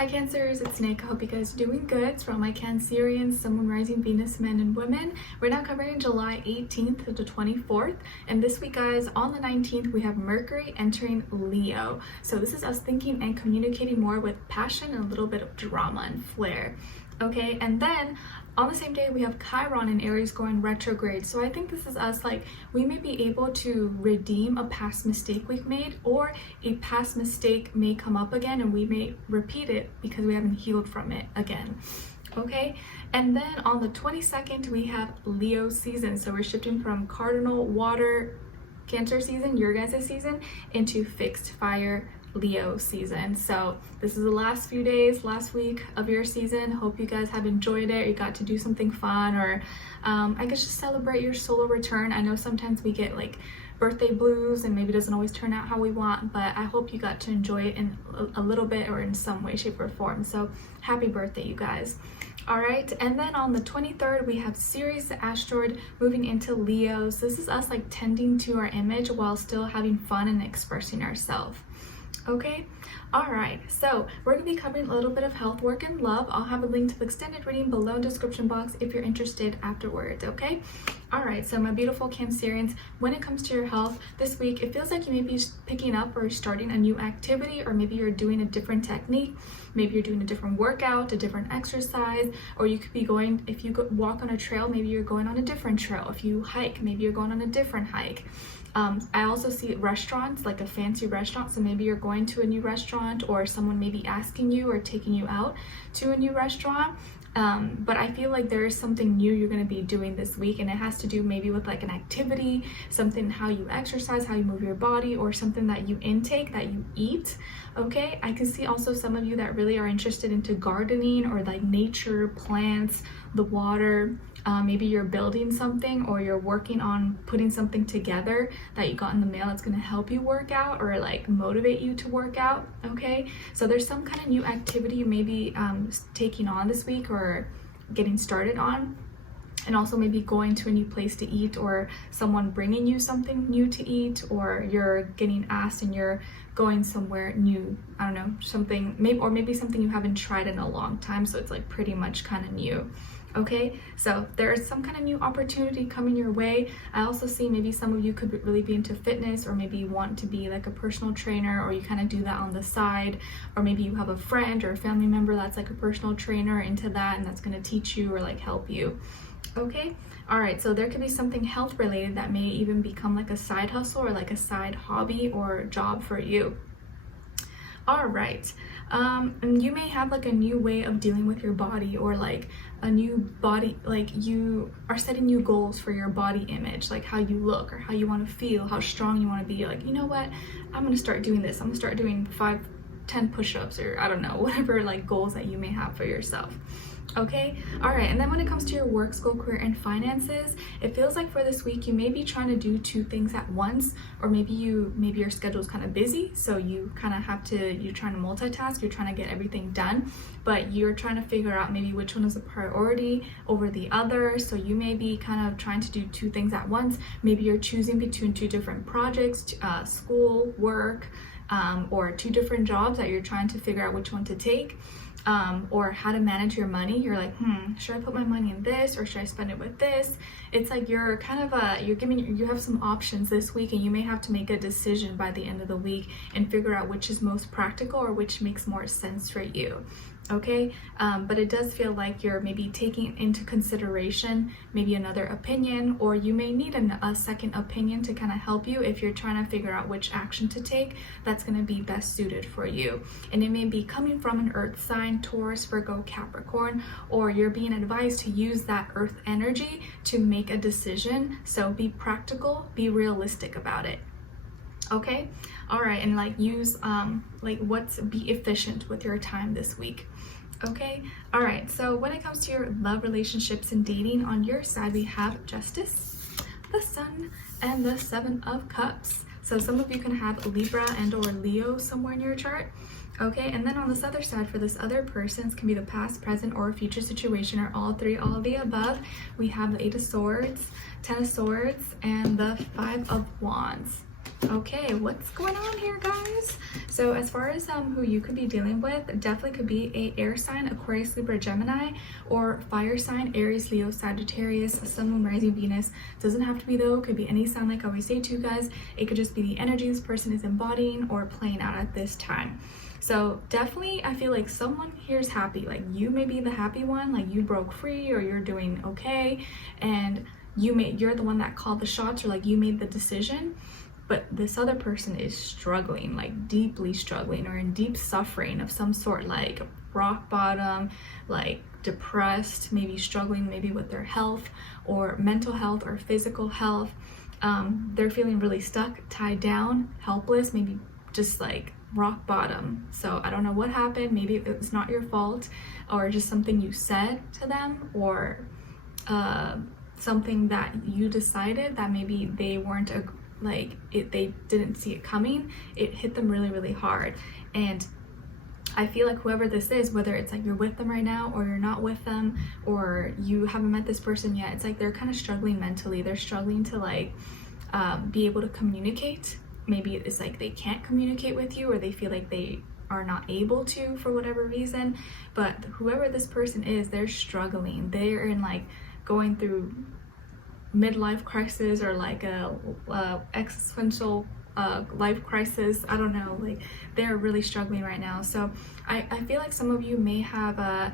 Hi Cancers, it's Nick. I hope you guys are doing good. It's for all my Cancerians, Sun, Moon, Rising, Venus, men and women. We're now covering July 18th to the 24th. And this week, guys, on the 19th, we have Mercury entering Leo. So this is us thinking and communicating more with passion and a little bit of drama and flair. Okay, and then on the same day we have Chiron in Aries going retrograde. So I think this is us, like, we may be able to redeem a past mistake we've made, or a past mistake may come up again and we may repeat it because we haven't healed from it again. Okay, and then on the 22nd we have Leo season. So we're shifting from cardinal water Cancer season, your guys' season, into fixed fire Leo season. So this is the last few days, last week of your season. Hope you guys have enjoyed it. You got to do something fun, or I guess just celebrate your solar return. I know sometimes we get like birthday blues and maybe it doesn't always turn out how we want, but I hope you got to enjoy it in a little bit or in some way, shape, or form. So happy birthday, you guys. All right, and then on the 23rd we have Ceres, the asteroid, moving into Leo. So this is us like tending to our image while still having fun and expressing ourselves. Okay, all right, so we're going to be covering a little bit of health, work, and love. I'll have a link to the extended reading below in the description box if you're interested afterwards. Okay, all right, so my beautiful Cancerians, when it comes to your health this week, it feels like you may be picking up or starting a new activity, or maybe you're doing a different technique. Maybe you're doing a different workout, a different exercise, or you could be going, if you walk on a trail, maybe you're going on a different trail. If you hike, maybe you're going on a different hike. I also see restaurants, like a fancy restaurant, so maybe you're going to a new restaurant, or someone may be asking you or taking you out to a new restaurant. But I feel like there is something new you're going to be doing this week, and it has to do maybe with like an activity, something, how you exercise, how you move your body, or something that you intake, that you eat. Okay, I can see also some of you that really are interested into gardening or like nature, plants, the water. Maybe you're building something, or you're working on putting something together that you got in the mail that's going to help you work out or like motivate you to work out. Okay, so there's some kind of new activity you may be taking on this week or getting started on. And also maybe going to a new place to eat, or someone bringing you something new to eat, or you're getting asked and you're going somewhere new. I don't know, something, maybe something you haven't tried in a long time, so it's like pretty much kind of new. Okay, so there's some kind of new opportunity coming your way. I also see maybe some of you could really be into fitness, or maybe you want to be like a personal trainer, or you kind of do that on the side, or maybe you have a friend or a family member that's like a personal trainer into that, and that's going to teach you or like help you. Okay, all right, so there could be something health related that may even become like a side hustle or like a side hobby or job for you. All right, and you may have like a new way of dealing with your body, or like a new body, like you are setting new goals for your body image, like how you look or how you want to feel, how strong you want to be. You're like, you know what, I'm going to start doing this. I'm going to start doing 5-10 push-ups, or I don't know, whatever like goals that you may have for yourself. Okay, all right, and then when it comes to your work, school, career, and finances, it feels like for this week you may be trying to do 2 things at once, or maybe your schedule is kind of busy, so you kind of have to, you're trying to multitask, you're trying to get everything done, but you're trying to figure out maybe which one is a priority over the other. So you may be kind of trying to do 2 things at once. Maybe you're choosing between 2 different projects, school, work, or 2 different jobs that you're trying to figure out which one to take. Or how to manage your money. You're like, should I put my money in this, or should I spend it with this? It's like you're kind of you have some options this week, and you may have to make a decision by the end of the week and figure out which is most practical or which makes more sense for you. Okay, but it does feel like you're maybe taking into consideration maybe another opinion, or you may need a second opinion to kind of help you if you're trying to figure out which action to take that's going to be best suited for you. And it may be coming from an earth sign, Taurus, Virgo, Capricorn, or you're being advised to use that earth energy to make a decision. So be practical, be realistic about it. Okay, all right, and like use be efficient with your time this week. Okay, all right, so when it comes to your love, relationships, and dating, on your side we have Justice, the Sun, and the 7 of Cups. So some of you can have Libra and or Leo somewhere in your chart. Okay, and then on this other side, for this other person, it can be the past, present, or future situation, or all 3, all of the above. We have the 8 of Swords, 10 of Swords, and the 5 of Wands. Okay, what's going on here, guys? So as far as who you could be dealing with, definitely could be a air sign, Aquarius, Libra, Gemini, or fire sign, Aries, Leo, Sagittarius, Sun, Moon, Rising, Venus. Doesn't have to be though, could be any sign like I always say to you guys. It could just be the energy this person is embodying or playing out at this time. So definitely I feel like someone here is happy. Like you may be the happy one, like you broke free or you're doing okay, and you're the one that called the shots, or like you made the decision. But this other person is struggling, like deeply struggling, or in deep suffering of some sort, like rock bottom, like depressed, maybe struggling maybe with their health or mental health or physical health. They're feeling really stuck, tied down, helpless, maybe just like rock bottom. So I don't know what happened. Maybe it's not your fault, or just something you said to them, or something that you decided that maybe they weren't they didn't see it coming. It hit them really, really hard. And I feel like whoever this is, whether it's like you're with them right now or you're not with them, or you haven't met this person yet, it's like they're kind of struggling mentally. They're struggling to like be able to communicate. Maybe it's like they can't communicate with you, or they feel like they are not able to for whatever reason. But whoever this person is, they're struggling. They're in like going through midlife crisis, or like a existential life crisis. I don't know, like they're really struggling right now. So I feel like some of you may have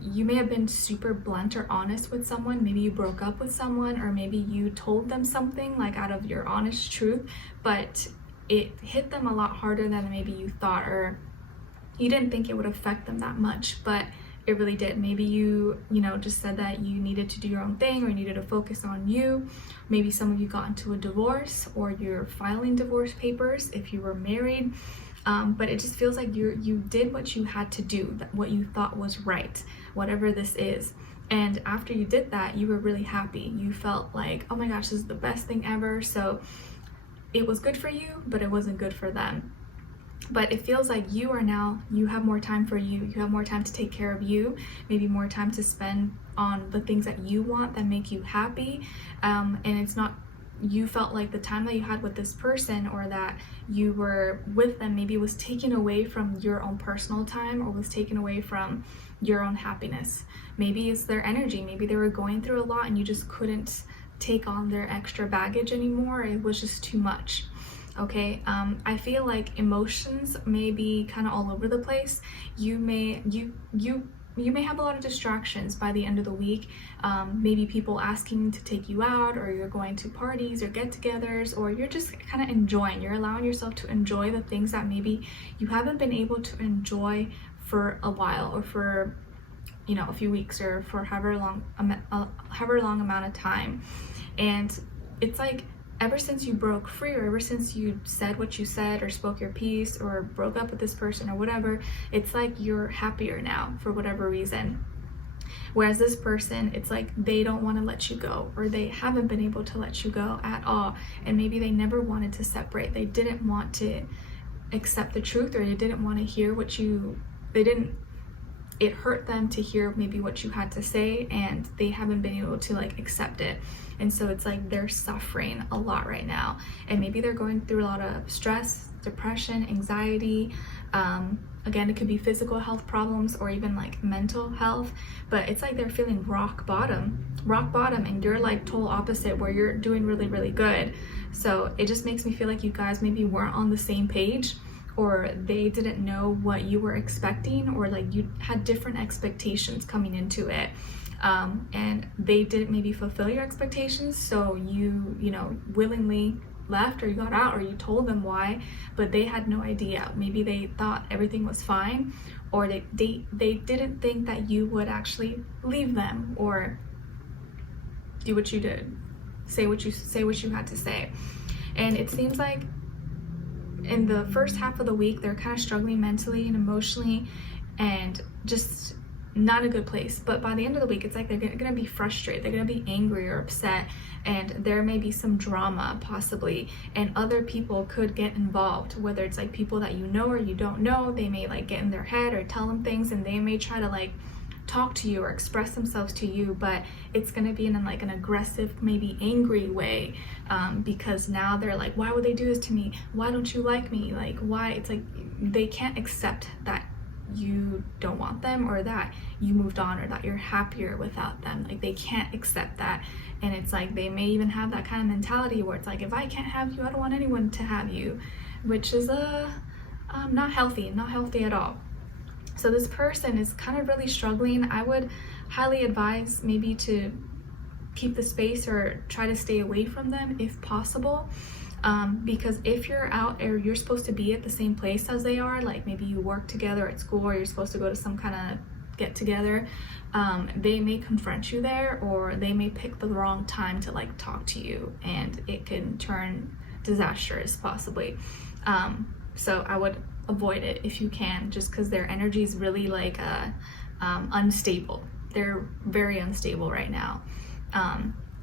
you may have been super blunt or honest with someone. Maybe you broke up with someone, or maybe you told them something like out of your honest truth, but it hit them a lot harder than maybe you thought, or you didn't think it would affect them that much, but it really did. Maybe you just said that you needed to do your own thing, or you needed to focus on you. Maybe some of you got into a divorce, or you're filing divorce papers if you were married. But it just feels like you did what you had to do, what you thought was right, whatever this is. And after you did that, you were really happy. You felt like, oh my gosh, this is the best thing ever. So it was good for you, but it wasn't good for them. But it feels like you have more time for you. You have more time to take care of you, maybe more time to spend on the things that you want, that make you happy. And it's not, you felt like the time that you had with this person, or that you were with them, maybe was taken away from your own personal time, or was taken away from your own happiness. Maybe it's their energy. Maybe they were going through a lot and you just couldn't take on their extra baggage anymore. It was just too much. Okay, I feel like emotions may be kind of all over the place. You may have a lot of distractions by the end of the week. Maybe people asking to take you out, or you're going to parties or get-togethers, or you're just kind of enjoying. You're allowing yourself to enjoy the things that maybe you haven't been able to enjoy for a while, or for a few weeks, or for however long amount of time. And it's like, ever since you broke free, or ever since you said what you said, or spoke your piece, or broke up with this person, or whatever, it's like you're happier now for whatever reason. Whereas this person, it's like they don't want to let you go, or they haven't been able to let you go at all. And maybe they never wanted to separate. They didn't want to accept the truth, or they didn't want to hear it hurt them to hear maybe what you had to say, and they haven't been able to like accept it. And so it's like they're suffering a lot right now, and maybe they're going through a lot of stress, depression, anxiety. Again, it could be physical health problems, or even like mental health, but it's like they're feeling rock bottom, and you're like total opposite, where you're doing really, really good. So it just makes me feel like you guys maybe weren't on the same page, or they didn't know what you were expecting, or like you had different expectations coming into it. And they didn't maybe fulfill your expectations, so you willingly left, or you got out, or you told them why, but they had no idea. Maybe they thought everything was fine, or they didn't think that you would actually leave them, or do what you did, say what you had to say. And it seems like in the first half of the week, they're kind of struggling mentally and emotionally, and just not a good place. But by the end of the week, it's like they're gonna be frustrated, they're gonna be angry or upset, and there may be some drama possibly, and other people could get involved, whether it's like people that you know or you don't know. They may like get in their head or tell them things, and they may try to like talk to you or express themselves to you, but it's going to be in like an aggressive, maybe angry way, because now they're like, why would they do this to me? Why don't you like me? Like, why? It's like they can't accept that you don't want them, or that you moved on, or that you're happier without them. Like, they can't accept that. And it's like they may even have that kind of mentality where it's like, if I can't have you, I don't want anyone to have you, which is not healthy at all. So this person is kind of really struggling. I would highly advise maybe to keep the space or try to stay away from them if possible. Because if you're out or you're supposed to be at the same place as they are, like maybe you work together at school, or you're supposed to go to some kind of get together, they may confront you there, or they may pick the wrong time to like talk to you, and it can turn disastrous possibly. So I would avoid it if you can, just because their energy is really like unstable. They're very unstable right now,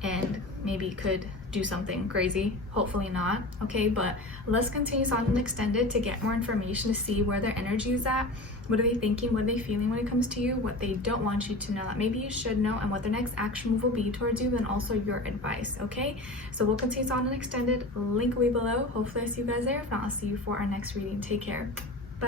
and maybe could do something crazy. Hopefully not. Okay, but let's continue on and extend it to get more information, to see where their energy is at. What are they thinking? What are they feeling when it comes to you? What they don't want you to know that maybe you should know, and what their next action move will be towards you, and also your advice. Okay, so we'll continue on and extend it. Link will be below. Hopefully I see you guys there. If not, I'll see you for our next reading. Take care. Bye.